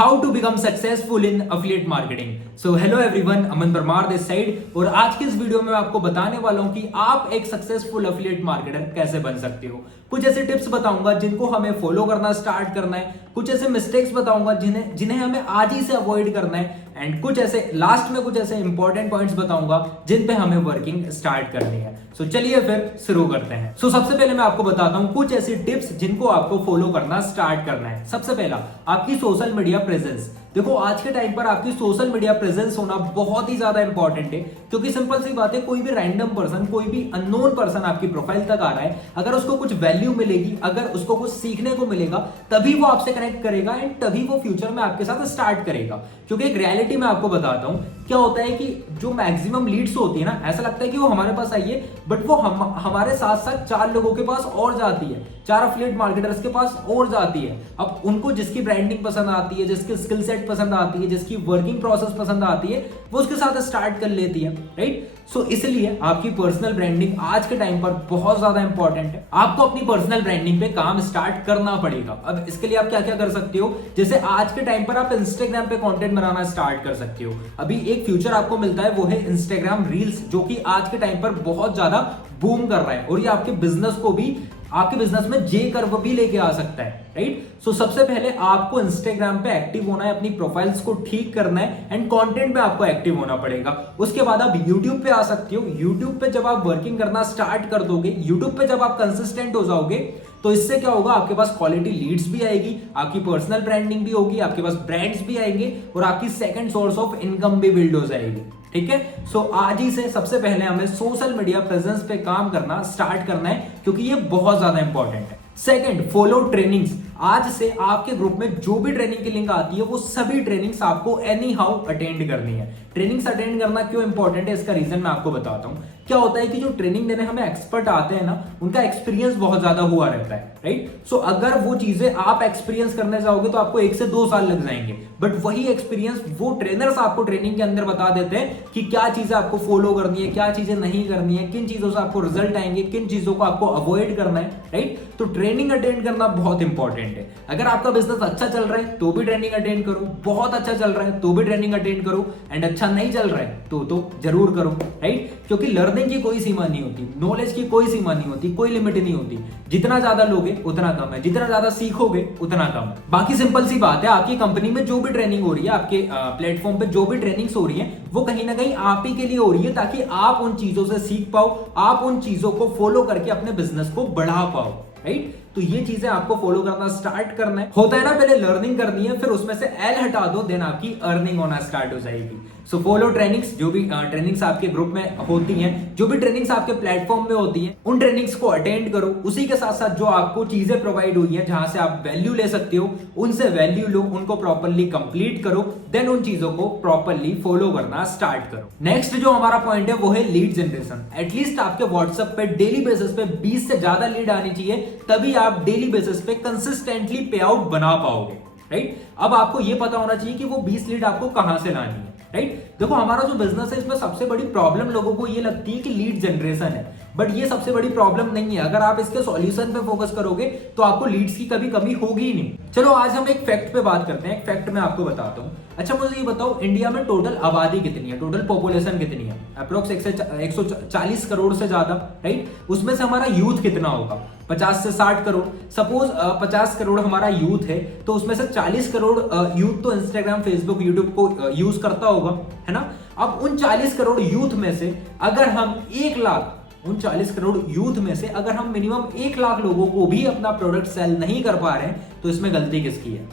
How to become successful in affiliate marketing. So hello everyone, Aman Parmar this side. और आज की इस वीडियो में मैं आपको बताने वाला हूं कि आप एक सक्सेसफुल अफिलिएट मार्केटर कैसे बन सकते हो। कुछ ऐसे टिप्स बताऊंगा जिनको हमें फॉलो करना स्टार्ट करना है, कुछ ऐसे मिस्टेक्स बताऊंगा जिन्हें हमें आज ही से अवॉइड करना है, एंड कुछ ऐसे लास्ट में कुछ ऐसे इंपॉर्टेंट पॉइंट्स बताऊंगा जिन पे हमें वर्किंग स्टार्ट करनी है। सो चलिए फिर शुरू करते हैं। सबसे पहले मैं आपको बताता हूं कुछ ऐसी टिप्स जिनको आपको फॉलो करना स्टार्ट करना है। सबसे पहला, आपकी सोशल मीडिया प्रेजेंस। देखो आज के टाइम पर आपकी सोशल मीडिया प्रेजेंस होना बहुत ही ज्यादा इंपॉर्टेंट है, क्योंकि सिंपल सी बात है, कोई भी रैंडम पर्सन, कोई भी अननोन पर्सन आपकी प्रोफाइल तक आ रहा है, अगर उसको कुछ वैल्यू मिलेगी, अगर उसको कुछ सीखने को मिलेगा, तभी वो आपसे कनेक्ट करेगा एंड तभी वो फ्यूचर में आपके साथ स्टार्ट करेगा। क्योंकि एक रियलिटी में आपको बताता हूं क्या होता है कि जो मैक्सिमम लीड्स होती है ना, ऐसा लगता है कि वो हमारे पास आई है, बट वो हमारे साथ साथ 4 लोगों के पास और जाती है, 4 अफिलिएट मार्केटर्स के पास और जाती है। अब उनको जिसकी ब्रांडिंग पसंद आती है, जिसकी स्किल सेट पसंद आती है, जिसकी वर्किंग प्रोसेस पसंद आती है, वो उसके साथ स्टार्ट कर लेती है, राइट। सो इसलिए आपकी पर्सनल ब्रांडिंग आज के टाइम पर बहुत ज्यादा इंपॉर्टेंट है। आपको अपनी पर्सनल ब्रांडिंग पे काम स्टार्ट करना पड़ेगा। अब इसके लिए आप क्या क्या कर सकते हो, जैसे आज के टाइम पर आप इंस्टाग्राम पे कंटेंट बनाना स्टार्ट कर सकते हो। अभी एक फ्यूचर आपको मिलता है, वो है इंस्टाग्राम रील्स, जो कि आज के टाइम पर बहुत ज्यादा बूम कर रहा है और ये आपके बिजनेस को भी, आपके बिजनेस में जे कर्व भी लेके आ सकता है, राइट। सो सबसे पहले आपको इंस्टाग्राम पे एक्टिव होना है, अपनी प्रोफाइल्स को ठीक करना है एंड कंटेंट पे आपको एक्टिव होना पड़ेगा। उसके बाद आप यूट्यूब पे आ सकते हो। यूट्यूब पे जब आप वर्किंग करना स्टार्ट कर दोगे, यूट्यूब पे जब आप कंसिस्टेंट हो जाओगे, तो इससे क्या होगा, आपके पास क्वालिटी लीड्स भी आएगी, आपकी पर्सनल ब्रांडिंग भी होगी, आपके पास ब्रांड्स भी आएंगे और आपकी सेकंड सोर्स ऑफ इनकम भी बिल्ड हो जाएगी, ठीक है। सो आज ही से सबसे पहले हमें सोशल मीडिया प्रेजेंस पे काम करना स्टार्ट करना है, क्योंकि ये बहुत ज्यादा इंपॉर्टेंट है। Second, follow trainings. आज से आपके ग्रुप में जो भी ट्रेनिंग की लिंक आती है, वो सभी ट्रेनिंग्स आपको एनी हाउ अटेंड करनी है। ट्रेनिंग्स अटेंड करना क्यों इंपॉर्टेंट है, इसका रीजन मैं आपको बताता हूं। क्या होता है कि जो ट्रेनिंग देने हमें एक्सपर्ट आते हैं ना, उनका एक्सपीरियंस बहुत ज्यादा हुआ रहता है, राइट। सो अगर वो चीजें आप एक्सपीरियंस करने जाओगे तो आपको 1 से 2 साल लग जाएंगे, बट वही एक्सपीरियंस वो ट्रेनर्स आपको ट्रेनिंग के अंदर बता देते हैं कि क्या चीजें आपको फॉलो करनी है, क्या चीजें नहीं करनी है, किन चीजों से आपको रिजल्ट आएंगे, किन चीजों को आपको अवॉइड करना है, राइट। तो ट्रेनिंग अटेंड करना बहुत इंपॉर्टेंट है। अगर आपका बिजनेस अच्छा चल रहा है तो भी ट्रेनिंग अटेंड करो, बहुत अच्छा चल रहा है तो भी ट्रेनिंग अटेंड करो, एंड अच्छा नहीं चल रहा है तो जरूर करो, राइट। क्योंकि लर्निंग की कोई सीमा नहीं होती, नॉलेज की कोई सीमा नहीं होती, कोई लिमिट नहीं होती। जितना ज्यादा लोगे उतना कम है, जितना ज्यादा सीखोगे उतना कम है। बाकी सिंपल सी बात है, आपकी कंपनी में जो भी ट्रेनिंग हो रही है, आपके प्लेटफॉर्म पे जो भी ट्रेनिंग्स हो रही है, वो कहीं ना कहीं आप ही के लिए हो रही है, ताकि आप उन चीजों से सीख पाओ, आप उन चीजों को फॉलो करके अपने बिजनेस को बढ़ा पाओ, राइट। तो ये चीजें आपको फॉलो करना स्टार्ट करना है। होता है ना, पहले लर्निंग करनी है, फिर उसमें से एल हटा दो, देन आपकी अर्निंग होना स्टार्ट हो जाएगी। So follow trainings. जो भी ट्रेनिंग्स आपके ग्रुप में होती हैं, जो भी ट्रेनिंग्स आपके प्लेटफॉर्म में होती हैं, उन ट्रेनिंग्स को अटेंड करो। उसी के साथ साथ जो आपको चीजें प्रोवाइड हुई है, जहां से आप वैल्यू ले सकते हो, उनसे वैल्यू लो, उनको प्रॉपरली कंप्लीट करो, देन उन चीजों को प्रॉपरली फॉलो करना स्टार्ट करो। नेक्स्ट जो हमारा पॉइंट है वो है लीड जनरेशन। एटलीस्ट आपके व्हाट्सएप पे डेली बेसिस पे 20 से ज्यादा लीड आनी चाहिए, तभी आप डेली बेसिस पे कंसिस्टेंटली पे आउट बना पाओगे, राइट। अब आपको ये पता होना चाहिए कि वो 20 लीड आपको कहां से लानी है, राइट। देखो हमारा जो बिजनेस है, इसमें सबसे बड़ी प्रॉब्लम लोगों को ये लगती है कि लीड जनरेशन है, बट ये सबसे बड़ी प्रॉब्लम नहीं है। अगर आप इसके सॉल्यूशन पे फोकस करोगे तो आपको लीड्स की कभी कमी होगी ही नहीं। चलो आज हम एक फैक्ट पे बात करते हैं। एक फैक्ट मैं आपको बताता हूं। अच्छा मुझे ये बताओ, इंडिया में टोटल आबादी कितनी है, टोटल पॉपुलेशन कितनी है? अप्रोक्स 140 करोड़ से ज्यादा, राइट। उसमें से हमारा यूथ कितना होगा? 50 से 60 करोड़। सपोज 50 करोड़ हमारा यूथ है, तो उसमें से 40 करोड़ यूथ तो इंस्टाग्राम, फेसबुक, यूट्यूब को यूज करता होगा, है ना। अब उन 40 करोड़ यूथ में से अगर हम 1 लाख, उन 40 करोड़ यूथ में से अगर हम मिनिमम 1 लाख लोगों को भी अपना प्रोडक्ट सेल नहीं कर पा रहे हैं, तो इसमें गलती किसकी है?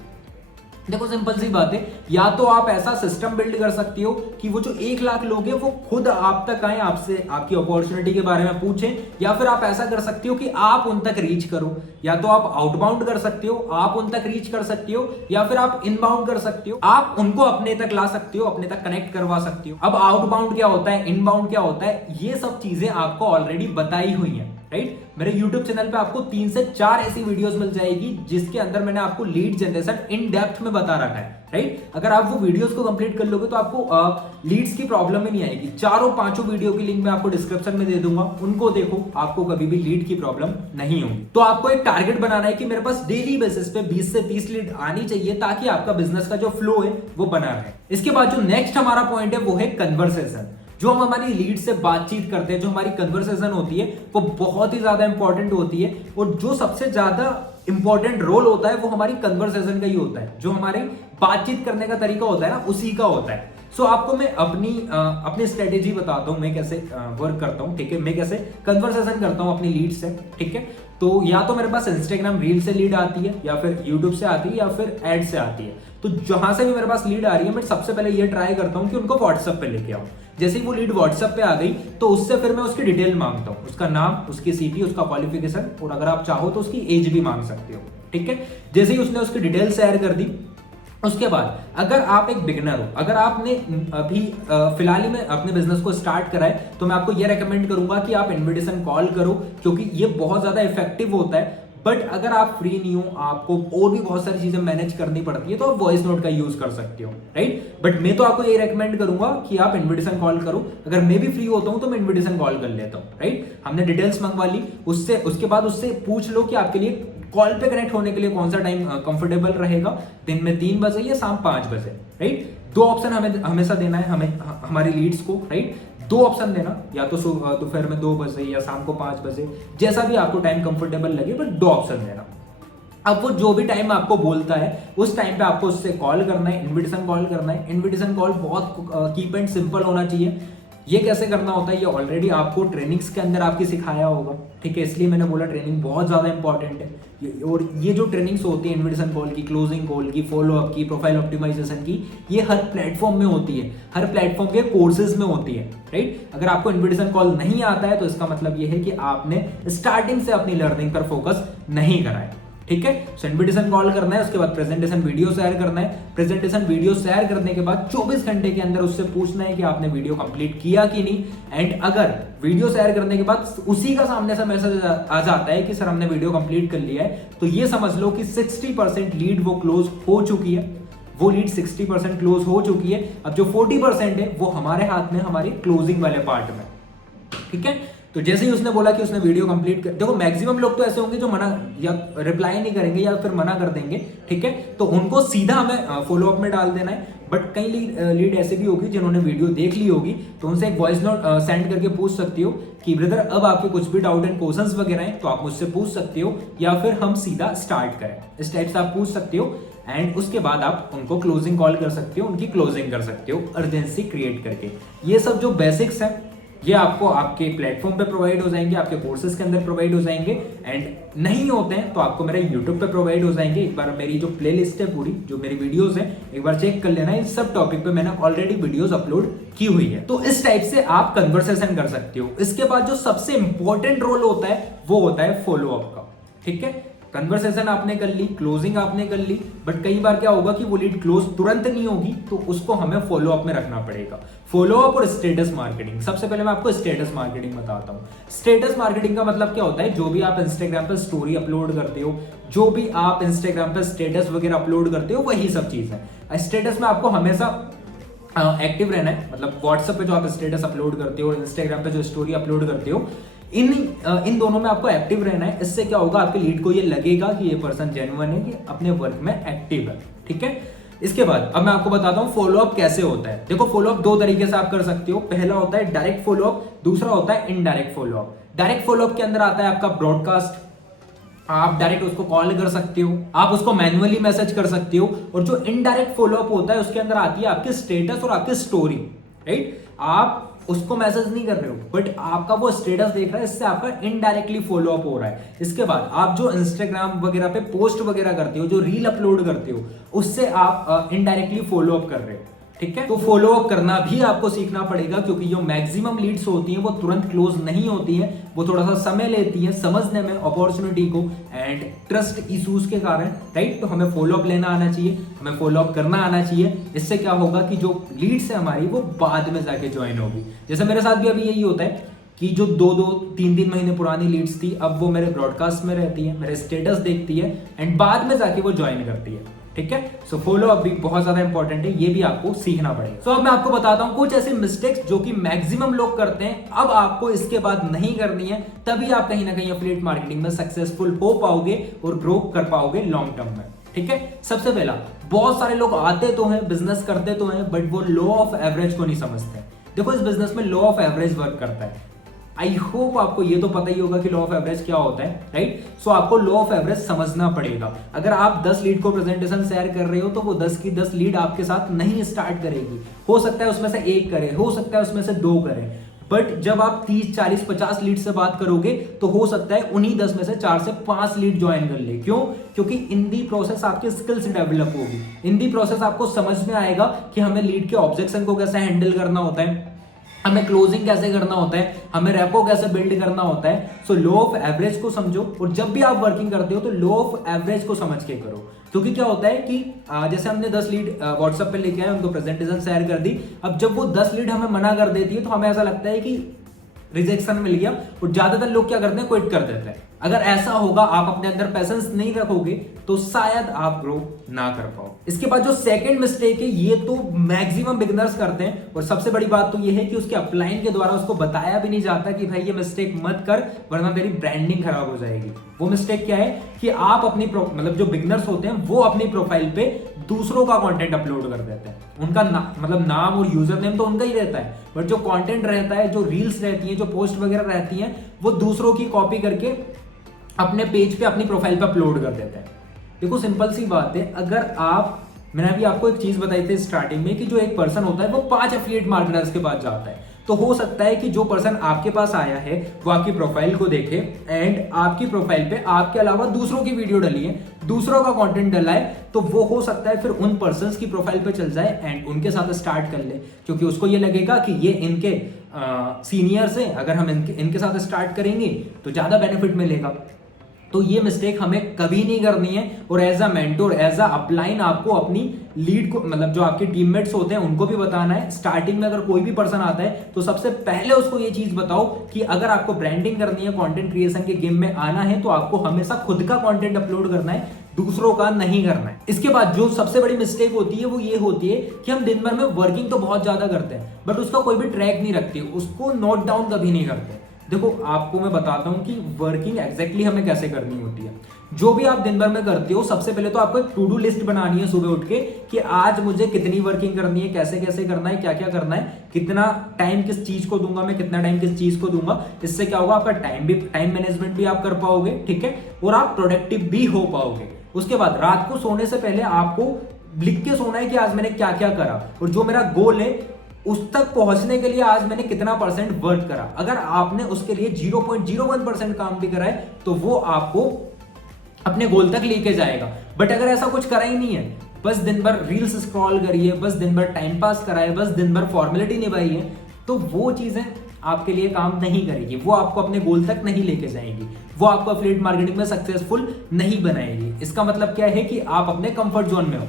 देखो सिंपल सी बात है, या तो आप ऐसा सिस्टम बिल्ड कर सकती हो कि वो जो 1 लाख लोग हैं वो खुद आप तक आए, आपसे आपकी अपॉर्चुनिटी के बारे में पूछें, या फिर आप ऐसा कर सकती हो कि आप उन तक रीच करो। या तो आप आउटबाउंड कर सकते हो, आप उन तक रीच कर सकती हो, या फिर आप इनबाउंड कर सकती हो, आप उनको अपने तक ला सकती हो, अपने तक कनेक्ट करवा सकती हो। अब आउटबाउंड क्या होता है, इनबाउंड क्या होता है, ये सब चीजें आपको ऑलरेडी बताई हुई है, राइट। मेरे YouTube चैनल पे आपको 3 से 4 ऐसी वीडियोस मिल जाएगी जिसके अंदर मैंने आपको लीड जनरेशन इन डेप्थ में बता रखा है, राइट। अगर आप वो वीडियोस को कंप्लीट कर लोगे तो आपको लीड्स की प्रॉब्लम ही नहीं आएगी। चारों पांचों वीडियो की लिंक मैं आपको डिस्क्रिप्शन में दे दूंगा, उनको देखो, आपको कभी भी लीड की प्रॉब्लम नहीं होगी। तो आपको एक टारगेट बनाना है कि मेरे पास डेली बेसिस पे 20 से 30 लीड आनी चाहिए ताकि आपका बिजनेस का जो फ्लो है वो बना रहे। इसके बाद जो नेक्स्ट हमारा पॉइंट है वो है कन्वर्सेशन। जो हम हमारी लीड से बातचीत करते हैं, जो हमारी कन्वर्सेशन होती है वो बहुत ही ज्यादा इंपॉर्टेंट होती है, और जो सबसे ज्यादा इंपॉर्टेंट रोल होता है वो हमारी कन्वर्सेशन का ही होता है। जो हमारी बातचीत करने का तरीका होता है ना, उसी का होता है। सो आपको मैं अपनी स्ट्रेटेजी बताता हूं, मैं कैसे वर्क करता हूं, ठीक है। मैं कैसे कन्वर्सेशन करता हूं अपनी लीड से, ठीक है। तो या तो मेरे पास इंस्टाग्राम रील से लीड आती है, या फिर यूट्यूब से आती है, या फिर एड से आती है। तो जहां से भी मेरे पास लीड आ रही है, मैं सबसे पहले ये ट्राई करता हूं कि उनको व्हाट्सएप पे लेके आऊं। जैसे ही वो लीड व्हाट्सएप पे आ गई तो उससे फिर मैं उसकी डिटेल मांगता हूं, उसका नाम, उसकी सीटी, उसका क्वालिफिकेशन, और अगर आप चाहो तो उसकी एज भी मांग सकते हो, ठीक है। जैसे ही उसने उसकी डिटेल शेयर कर दी, उसके बाद अगर आप एक बिगिनर हो, अगर आपने अभी फिलहाल ही में अपने बिजनेस को स्टार्ट करा है, तो मैं आपको ये रेकमेंड करूंगा कि आप इनविटेशन कॉल करो, क्योंकि ये बहुत ज्यादा इफेक्टिव होता है। बट अगर आप फ्री नहीं हो, आपको और भी बहुत सारी चीजें मैनेज करनी पड़ती है, तो आप वॉइस नोट का यूज कर सकते हो, राइट। बट मैं तो आपको ये रेकमेंड करूंगा कि आप इनविटेशन कॉल करो। अगर मैं भी फ्री होता हूं तो मैं इनविटेशन कॉल कर लेता हूं, राइट। हमने डिटेल्स मंगवा ली, उसके बाद उससे पूछ लो कि आपके लिए कॉल पे कनेक्ट होने के लिए कौन सा टाइम कंफर्टेबल रहेगा, दिन में 3 बजे या शाम 5 बजे, राइट। 2 ऑप्शन हमें हमेशा देना है, हमें हमारी लीड्स को, राइट। 2 ऑप्शन देना, या तो दोपहर में 2 बजे या शाम को 5 बजे, जैसा भी आपको टाइम कंफर्टेबल लगे, बट 2 ऑप्शन देना। अब वो जो भी टाइम आपको बोलता है उस टाइम पे आपको उससे कॉल करना है, इनविटेशन कॉल करना है। इनविटेशन कॉल बहुत कीप एंड सिंपल होना चाहिए। ये कैसे करना होता है ये ऑलरेडी आपको ट्रेनिंग्स के अंदर आपकी सिखाया होगा, ठीक है। इसलिए मैंने बोला ट्रेनिंग बहुत ज्यादा इंपॉर्टेंट है। और ये जो ट्रेनिंग्स होती है इनविटेशन कॉल की, क्लोजिंग कॉल की, फॉलोअप की, प्रोफाइल ऑप्टिमाइजेशन की, ये हर प्लेटफॉर्म में होती है, हर प्लेटफॉर्म के कोर्सेज में होती है, राइट। अगर आपको इनविटेशन कॉल नहीं आता है तो इसका मतलब ये है कि आपने स्टार्टिंग से अपनी लर्निंग पर फोकस नहीं करा है, ठीक है। सो इनविटेशन कॉल करना है, उसके बाद प्रेजेंटेशन वीडियो शेयर करना है। प्रेजेंटेशन वीडियो शेयर करने के बाद 24 घंटे के अंदर उससे पूछना है कि आपने वीडियो कंप्लीट किया कि नहीं। एंड अगर वीडियो शेयर करने के बाद उसी का सामने से मैसेज आ जाता है कि सर हमने वीडियो कंप्लीट कर लिया है, तो ये समझ लो कि 60% लीड वो क्लोज हो चुकी है। वो लीड 60% क्लोज हो चुकी है। अब जो 40% है वो हमारे हाथ में, हमारी क्लोजिंग वाले पार्ट में, ठीक है। तो जैसे ही उसने बोला कि उसने वीडियो कंप्लीट कर, देखो मैक्सिमम लोग तो ऐसे होंगे जो मना या रिप्लाई नहीं करेंगे या फिर मना कर देंगे, ठीक है। तो उनको सीधा हमें फॉलोअप में डाल देना है। बट कई लीड ऐसे भी होगी जिन्होंने वीडियो देख ली होगी, तो उनसे एक वॉइस नोट सेंड करके पूछ सकती हो कि ब्रदर अब आपके कुछ भी डाउट एंड क्वेश्चंस वगैरह हैं तो आप मुझसे पूछ सकते हो, या फिर हम सीधा स्टार्ट करें। इस टाइप से आप पूछ सकते हो। एंड उसके बाद आप उनको क्लोजिंग कॉल कर सकते हो, उनकी क्लोजिंग कर सकते हो अर्जेंसी क्रिएट करके। ये सब जो बेसिक्स हैं ये आपको आपके प्लेटफॉर्म पे प्रोवाइड हो जाएंगे, आपके कोर्सेज के अंदर प्रोवाइड हो जाएंगे। एंड नहीं होते हैं तो आपको मेरे यूट्यूब पे प्रोवाइड हो जाएंगे। एक बार मेरी जो प्लेलिस्ट है पूरी, जो मेरी वीडियोस है, एक बार चेक कर लेना। इस सब टॉपिक पे मैंने ऑलरेडी वीडियोस अपलोड की हुई है। तो इस टाइप से आप कन्वर्सेशन कर सकते हो। इसके बाद जो सबसे इंपॉर्टेंट रोल होता है वो होता है फॉलोअप का, ठीक है। कन्वर्सेशन आपने कर ली, क्लोजिंग आपने कर ली, बट कई बार क्या होगा कि वो लीड क्लोज तुरंत नहीं होगी, तो उसको हमें फॉलोअप में रखना पड़ेगा। फॉलोअप और स्टेटस मार्केटिंग। सबसे पहले मैं आपको स्टेटस मार्केटिंग बताता हूं। स्टेटस मार्केटिंग का मतलब क्या होता है, जो भी आप इंस्टाग्राम पर स्टोरी अपलोड करते हो, जो भी आप इंस्टाग्राम पर स्टेटस वगैरह अपलोड करते हो, वही सब चीज है। स्टेटस में आपको हमेशा एक्टिव रहना है। मतलब व्हाट्सएप पे जो आप स्टेटस अपलोड करते हो और इंस्टाग्राम पे जो स्टोरी अपलोड करते हो, इन दोनों में आपको एक्टिव रहना है। इससे क्या होगा, आपके लीड को ये लगेगा कि ये पर्सन जेन्युइन है, कि अपने वर्क में एक्टिव है, ठीक है। इसके बाद अब मैं आपको बताता हूं फॉलोअप कैसे होता है। देखो फॉलोअप 2 तरीके से आप कर सकते हो। पहला होता है डायरेक्ट फॉलोअप, दूसरा होता है इनडायरेक्ट फॉलोअप। डायरेक्ट फॉलोअप के अंदर आता है आपका ब्रॉडकास्ट, आप डायरेक्ट उसको कॉल कर सकते हो, आप उसको मैन्युअली मैसेज कर सकते हो। और जो इनडायरेक्ट फॉलोअप होता है उसके अंदर आती है आपकी स्टेटस और आपकी स्टोरी, राइट। आप उसको मैसेज नहीं कर रहे हो, बट आपका वो स्टेटस देख रहा है, इससे आपका इनडायरेक्टली फॉलोअप हो रहा है। इसके बाद आप जो इंस्टाग्राम वगैरह पे पोस्ट वगैरह करते हो, जो रील अपलोड करते हो, उससे आप इनडायरेक्टली फॉलोअप कर रहे हो, ठीक है। तो फॉलोअप करना भी आपको सीखना पड़ेगा, क्योंकि जो मैक्सिमम लीड्स होती हैं वो तुरंत क्लोज नहीं होती हैं, वो थोड़ा सा समय लेती हैं समझने में अपॉर्चुनिटी को एंड ट्रस्ट इश्यूज के कारण, राइट। तो हमें फॉलोअप लेना आना चाहिए, हमें फॉलोअप करना आना चाहिए। इससे क्या होगा कि जो लीड्स है हमारी वो बाद में जाके ज्वाइन होगी। जैसे मेरे साथ भी अभी यही होता है कि जो 2-3 महीने पुरानी लीड्स थी अब वो मेरे ब्रॉडकास्ट में रहती है, मेरे स्टेटस देखती है एंड बाद में जाके वो ज्वाइन करती है। ठीक है, सो फॉलो अप भी बहुत ज्यादा इंपॉर्टेंट है, ये भी आपको सीखना पड़ेगा। सो अब मैं आपको बताता हूं कुछ ऐसे मिस्टेक्स जो कि मैक्सिमम लोग करते हैं, अब आपको इसके बाद नहीं करनी है, तभी आप कहीं ना कहीं एफिलिएट मार्केटिंग में सक्सेसफुल हो पाओगे और ग्रो कर पाओगे लॉन्ग टर्म में। ठीक है, सबसे पहला, बहुत सारे लोग आते तो हैं, बिजनेस करते तो हैं, बट वो लॉ ऑफ एवरेज को नहीं समझते। देखो इस बिजनेस में लॉ ऑफ एवरेज वर्क करता है। आई होप आपको ये तो पता ही होगा कि लॉ ऑफ एवरेज क्या होता है, राइट। सो आपको लॉ ऑफ एवरेज समझना पड़ेगा। अगर आप 10 लीड को प्रेजेंटेशन शेयर कर रहे हो तो वो 10 की 10 लीड आपके साथ नहीं स्टार्ट करेगी। हो सकता है उसमें से एक करे, हो सकता है उसमें से 2 करे, बट जब आप 30, 40, 50 लीड से बात करोगे तो हो सकता है उन्हीं 10 में से 4 से 5 लीड ज्वाइन कर ले। क्यों? क्योंकि इन दी प्रोसेस आपकी स्किल्स डेवलप होगी, इन दी प्रोसेस आपको समझ में आएगा कि हमें लीड के ऑब्जेक्शन को कैसे हैंडल करना होता है, हमें क्लोजिंग कैसे करना होता है, हमें रेपो कैसे बिल्ड करना होता है। सो लॉ ऑफ एवरेज को समझो, और जब भी आप वर्किंग करते हो तो लॉ ऑफ एवरेज को समझ के करो। क्योंकि क्या होता है कि जैसे हमने 10 लीड व्हाट्सएप पे लेके आए, उनको प्रेजेंटेशन शेयर कर दी, अब जब वो 10 लीड हमें मना कर देती है तो हमें ऐसा लगता है कि रिजेक्शन मिल गया, और ज्यादातर लोग क्या करते हैं, क्विट कर देते हैं। अगर ऐसा होगा, आप अपने अंदर पेशेंस नहीं रखोगे तो शायद आप ग्रो ना कर पाओ। इसके बाद जो सेकंड मिस्टेक है, ये तो मैक्सिमम बिगिनर्स करते हैं, और सबसे बड़ी बात तो ये है कि उसके अपलाइन के द्वारा उसको बताया भी नहीं जाता कि भाई ये मिस्टेक मत कर वरना तेरी ब्रांडिंग खराब हो जाएगी। वो मिस्टेक क्या है कि आप अपनी मतलब जो बिगिनर्स होते हैं वो अपनी प्रोफाइल पे दूसरों का कंटेंट अपलोड कर देते हैं। उनका मतलब नाम और यूजर नेम तो उनका ही रहता है, बट जो कंटेंट रहता है, जो रील्स रहती हैं, जो पोस्ट वगैरह रहती हैं, वो दूसरों की कॉपी करके अपने पेज पे, अपनी प्रोफाइल पे अपलोड कर देते हैं। देखो सिंपल सी बात है, अगर मैंने अभी आपको एक चीज बताई थी स्टार्टिंग में कि जो एक पर्सन होता है वो 5 एफिलिएट मार्केटर्स के पास जाता है, तो हो सकता है कि जो पर्सन आपके पास आया है वो आपकी प्रोफाइल को देखे एंड आपकी प्रोफाइल पे आपके अलावा दूसरों की वीडियो डली है, दूसरों का कंटेंट डला है, तो वो हो सकता है फिर उन पर्सन्स की प्रोफाइल पे चल जाए एंड उनके साथ स्टार्ट कर ले, क्योंकि उसको ये लगेगा कि ये इनके सीनियर्स हैं, अगर हम इनके साथ स्टार्ट करेंगे तो ज्यादा बेनिफिट मिलेगा। तो ये मिस्टेक हमें कभी नहीं करनी है, और as a mentor, as a upline आपको अपनी लीड को, मतलब जो आपके टीममेट्स होते हैं उनको भी बताना है। स्टार्टिंग में अगर कोई भी पर्सन आता है तो सबसे पहले उसको ये चीज बताओ कि अगर आपको ब्रांडिंग करनी है, कंटेंट क्रिएशन के गेम में आना है, तो आपको हमेशा खुद का कंटेंट अपलोड करना है, दूसरों का नहीं करना है। इसके बाद जो सबसे बड़ी मिस्टेक होती है वो ये होती है कि हम दिन भर में वर्किंग तो बहुत ज्यादा करते हैं, बट उसका कोई भी ट्रैक नहीं रखते, उसको नोट डाउन कभी नहीं करते। देखो आपको मैं बताता हूं कि वर्किंग एग्जैक्टली हमें कैसे करनी होती है। जो भी आप दिन भर में करते हो, सबसे पहले तो आपको एक टू डू लिस्ट बनानी है सुबह उठ के कि आज मुझे कितनी वर्किंग करनी है, कैसे कैसे करना है, क्या क्या करना है, कितना टाइम किस चीज को दूंगा मैं, कितना टाइम किस चीज को दूंगा। इससे क्या होगा, आपका टाइम मैनेजमेंट भी आप कर पाओगे, ठीक है, और आप प्रोडक्टिव भी हो पाओगे। उसके बाद रात को सोने से पहले आपको लिख के सोना है कि आज मैंने क्या क्या करा, और जो मेरा गोल है उस तक पहुंचने के लिए आज मैंने कितना परसेंट वर्क करा। अगर आपने उसके लिए 0.01% काम भी करा है तो वो आपको अपने गोल तक लेके जाएगा। बट अगर ऐसा कुछ करा ही नहीं है, बस दिन भर रील्स स्क्रॉल करिए, बस दिन भर टाइम पास कराए, बस दिन भर फॉर्मेलिटी निभाई है, तो वो चीजें आपके लिए काम नहीं करेगी, वो आपको अपने गोल तक नहीं लेके जाएंगी, वो आपको एफिलिएट मार्केटिंग में सक्सेसफुल नहीं बनाएगी। इसका मतलब क्या है कि आप अपने कंफर्ट जोन में हो,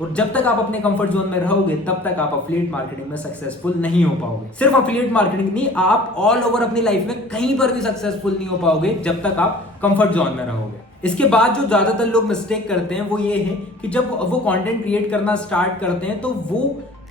और जब तक आप अपने कंफर्ट जोन में रहोगे तब तक आप एफिलिएट मार्केटिंग में सक्सेसफुल नहीं हो पाओगे। सिर्फ एफिलिएट मार्केटिंग नहीं, आप ऑल ओवर अपनी लाइफ में कहीं पर भी सक्सेसफुल नहीं हो पाओगे जब तक आप कंफर्ट जोन में रहोगे। इसके बाद जो ज्यादातर लोग मिस्टेक करते हैं वो ये है कि जब वो कंटेंट क्रिएट करना स्टार्ट करते हैं तो वो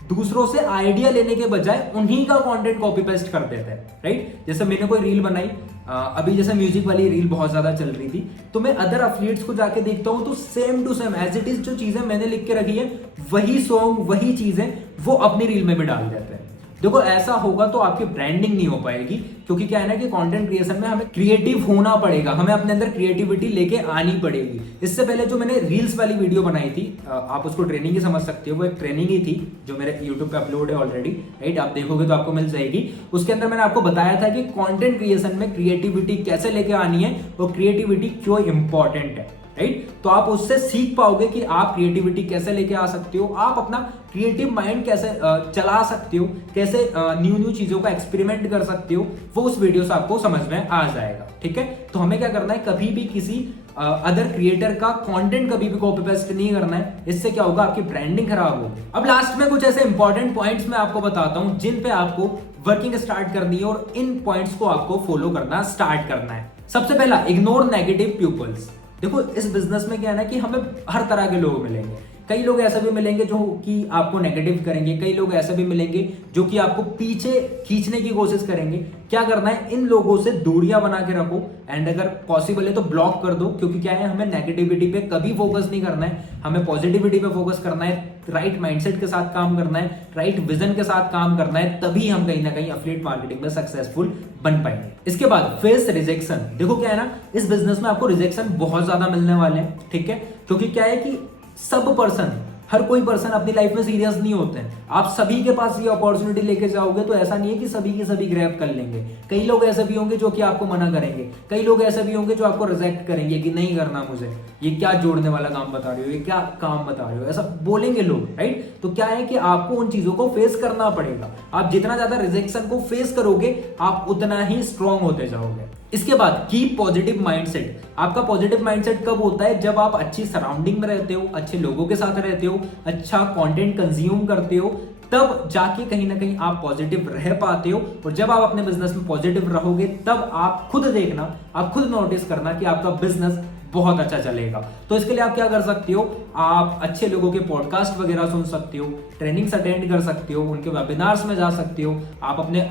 दूसरों से आइडिया लेने के बजाय उन्हीं का कंटेंट कॉपी पेस्ट कर देते हैं, राइट। जैसे मैंने कोई रील बनाई, अभी जैसे म्यूजिक वाली रील बहुत ज्यादा चल रही थी, तो मैं अदर एफिलिएट्स को जाके देखता हूं तो same to same as it is जो चीजें मैंने लिख के रखी है वही सॉन्ग, वही चीजें वो अपनी रील में भी डाल देते हैं। देखो ऐसा होगा तो आपकी ब्रांडिंग नहीं हो पाएगी, क्योंकि क्या है ना कि कंटेंट क्रिएशन में हमें क्रिएटिव होना पड़ेगा, हमें अपने अंदर क्रिएटिविटी लेके आनी पड़ेगी। इससे पहले जो मैंने रील्स वाली वीडियो बनाई थी, आप उसको ट्रेनिंग ही समझ सकते हो, वो एक ट्रेनिंग ही थी जो मेरे यूट्यूब पे अपलोड है ऑलरेडी, राइट। आप देखोगे तो आपको मिल जाएगी। उसके अंदर मैंने आपको बताया था कि कंटेंट क्रिएशन में क्रिएटिविटी कैसे लेके आनी है और क्रिएटिविटी क्यों इंपॉर्टेंट है, राइट। तो आप उससे सीख पाओगे कि आप क्रिएटिविटी कैसे लेके आ सकते हो, आप अपना क्रिएटिव माइंड कैसे चला सकते हो, कैसे न्यू चीजों का एक्सपेरिमेंट कर सकते हो, वो उस वीडियो से आपको समझ में आ जाएगा, ठीक है। तो हमें क्या करना है, कभी भी किसी अदर क्रिएटर का कंटेंट कभी भी कॉपी पेस्ट नहीं करना है। इससे क्या होगा, आपकी ब्रांडिंग खराब होगी। अब लास्ट में कुछ ऐसे इंपॉर्टेंट पॉइंट्स मैं आपको बताता हूं जिन पे आपको वर्किंग स्टार्ट करनी है और इन पॉइंट्स को आपको फॉलो करना स्टार्ट करना है। सबसे पहला, इग्नोर नेगेटिव पीपल्स। देखो इस बिजनेस में क्या है ना कि हमें हर तरह के लोग मिलेंगे। कई लोग ऐसे भी मिलेंगे जो कि आपको नेगेटिव करेंगे, कई लोग ऐसे भी मिलेंगे जो कि आपको पीछे खींचने की कोशिश करेंगे। क्या करना है, इन लोगों से दूरियां बना के रखो एंड अगर पॉसिबल है तो ब्लॉक कर दो, क्योंकि क्या है, हमें नेगेटिविटी पे कभी फोकस नहीं करना है, हमें पॉजिटिविटी पे फोकस करना है, राइट माइंडसेट के साथ काम करना है, राइट विजन के साथ काम करना है, तभी हम कहीं ना कहीं एफिलिएट मार्केटिंग में सक्सेसफुल बन पाएंगे। इसके बाद फेस रिजेक्शन। देखो क्या है ना, इस बिजनेस में आपको रिजेक्शन बहुत ज्यादा मिलने वाले हैं, ठीक है, क्योंकि क्या है कि सब पर्सन, हर कोई पर्सन अपनी लाइफ में सीरियस नहीं होते हैं। आप सभी के पास ये अपॉर्चुनिटी लेके जाओगे तो ऐसा नहीं है कि सभी के सभी ग्रैब कर लेंगे। कई लोग ऐसे भी होंगे जो कि आपको मना करेंगे, कई लोग ऐसे भी होंगे जो आपको रिजेक्ट करेंगे कि नहीं करना मुझे, ये क्या जोड़ने वाला काम बता रहे हो, ये क्या काम बता रहे हो, ऐसा बोलेंगे लोग, राइट। तो क्या है कि आपको उन चीजों को फेस करना पड़ेगा। आप जितना ज्यादा रिजेक्शन को फेस करोगे आप उतना ही स्ट्रांग होते जाओगे। इसके बाद कीप पॉजिटिव माइंडसेट। आपका पॉजिटिव माइंडसेट कब होता है, जब आप अच्छी सराउंडिंग में रहते हो, अच्छे लोगों के साथ रहते हो, अच्छा कंटेंट कंज्यूम करते हो, तब जाके कहीं ना कहीं आप पॉजिटिव रह पाते हो। और जब आप अपने बिजनेस में पॉजिटिव रहोगे तब आप खुद देखना, आप खुद नोटिस करना कि आपका बिजनेस बहुत अच्छा चलेगा। तो इसके लिए आप क्या कर सकते हो, आप अच्छे लोगों के पॉडकास्ट वगैरह सुन सकते हो, ट्रेनिंग्स अटेंड कर सकते हो, उनके वेबिनार्स में जा सकते हो। आप अपने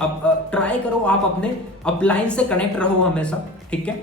ट्राई करो, आप अपने अपलाइन से कनेक्ट रहो हमेशा, ठीक है।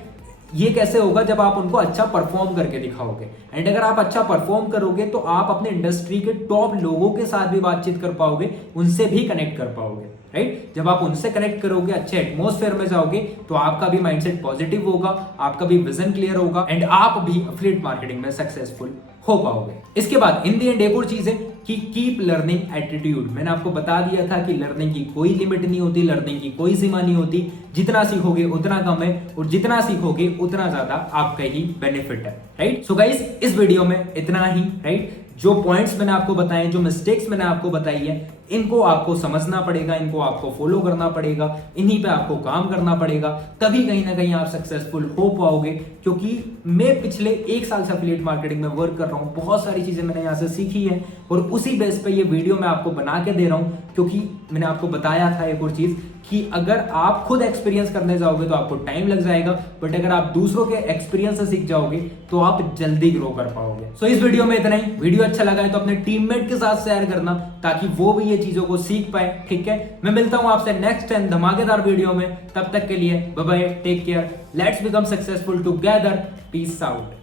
ये कैसे होगा, जब आप उनको अच्छा परफॉर्म करके दिखाओगे। एंड अगर आप अच्छा परफॉर्म करोगे तो आप अपने इंडस्ट्री के टॉप लोगों के साथ भी बातचीत कर पाओगे, उनसे भी कनेक्ट कर पाओगे, राइट। जब आप उनसे कनेक्ट करोगे, अच्छे एटमॉस्फेयर में जाओगे, तो आपका भी माइंडसेट पॉजिटिव होगा, आपका भी विजन क्लियर होगा एंड आप भी एफिलिएट मार्केटिंग में सक्सेसफुल हो पाओगे। इसके बाद इन दी एंड एक और चीज है कि कीप लर्निंग एटीट्यूड। मैंने आपको बता दिया था कि लर्निंग की कोई लिमिट नहीं होती, लर्निंग की कोई सीमा नहीं होती। जितना सीखोगे उतना कम है और जितना सीखोगे उतना ज्यादा आपका ही बेनिफिट है, राइट। सो गाइस, इस वीडियो में इतना ही, राइट। जो पॉइंट्स मैंने आपको बताए, जो मिस्टेक्स मैंने आपको बताई है, इनको आपको समझना पड़ेगा, इनको आपको फॉलो करना पड़ेगा, इन्हीं पे आपको काम करना पड़ेगा, तभी कहीं ना कहीं आप सक्सेसफुल हो पाओगे। क्योंकि मैं पिछले 1 साल से एफिलिएट मार्केटिंग में वर्क कर रहा हूँ, बहुत सारी चीजें मैंने यहाँ से सीखी है और उसी बेस पे ये वीडियो मैं आपको बना के दे रहा हूँ। क्योंकि मैंने आपको बताया था एक और चीज कि अगर आप खुद एक्सपीरियंस करने जाओगे तो आपको टाइम लग जाएगा, बट अगर आप दूसरों के एक्सपीरियंस से सीख जाओगे तो आप जल्दी ग्रो कर पाओगे। सो इस वीडियो में इतना ही। वीडियो अच्छा लगा है तो अपने टीममेट के साथ शेयर करना ताकि वो भी ये चीजों को सीख पाए, ठीक है। मैं मिलता हूं आपसे नेक्स्ट टाइम धमाकेदार वीडियो में, तब तक के लिए bye bye, take care, let's become successful together, peace out.